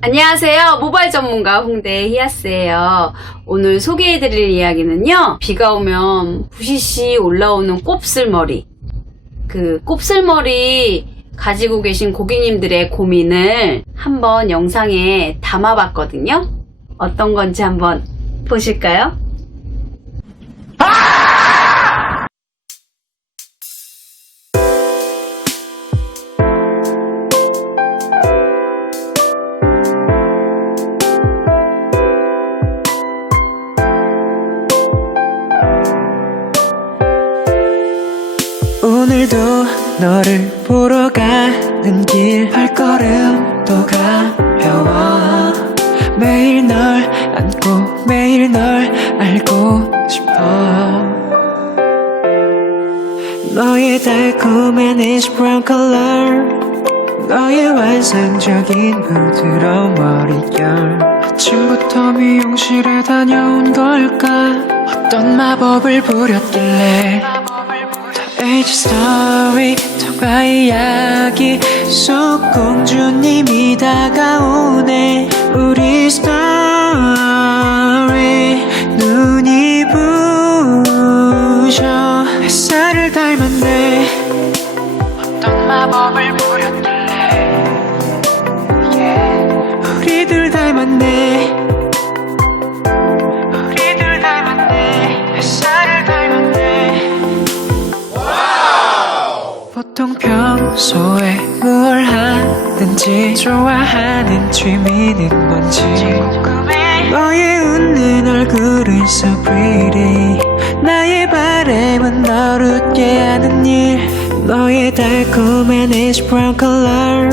안녕하세요. 모바일 전문가 홍대 히아스예요. 오늘 소개해드릴 이야기는요. 비가 오면 부시시 올라오는 곱슬머리. 그 곱슬머리 가지고 계신 고객님들의 고민을 한번 영상에 담아봤거든요. 어떤 건지 한번 보실까요? 오늘도 너를 보러 가는 길 발걸음도 가벼워. 매일 널 안고 매일 널 알고 싶어. 너의 달콤한 브라운 컬러. 너의 환상적인 부드러운 머릿결. 아침부터 미용실에 다녀온 걸까? 어떤 마법을 부렸길래 age story? 통화 이야기 속 공주님이 다가오네. 우리 story 눈이 부셔 햇살을 닮았네. 어떤 마법을 부렸길래? 우리들 닮았네 평소에 뭘 하든지 좋아하는 취미는 뭔지 너의 웃는 얼굴은 so pretty. 나의 바램은 널 웃게 하는 일. 너의 달콤한 애쉬 브라운 컬러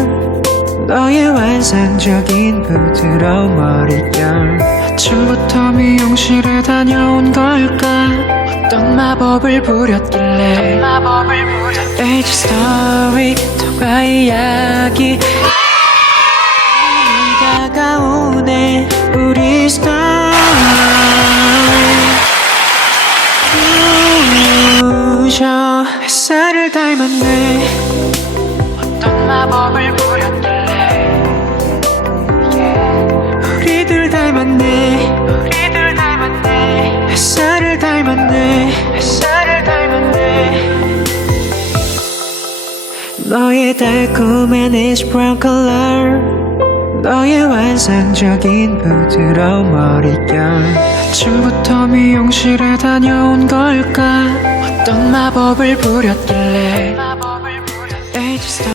너의 환상적인 부드러운 머릿결. 아침부터 미용실에 다녀온 걸까 어떤 마법을 부렸길래? Age story 통화 이야기? 다가오네 우리 story 부셔 햇살을 닮았네 너의 달콤한 애쉬 브라운 컬러 너의 환상적인 부드러운 머릿결. 아침부터 미용실에 다녀온 걸까? 어떤 마법을 부렸길래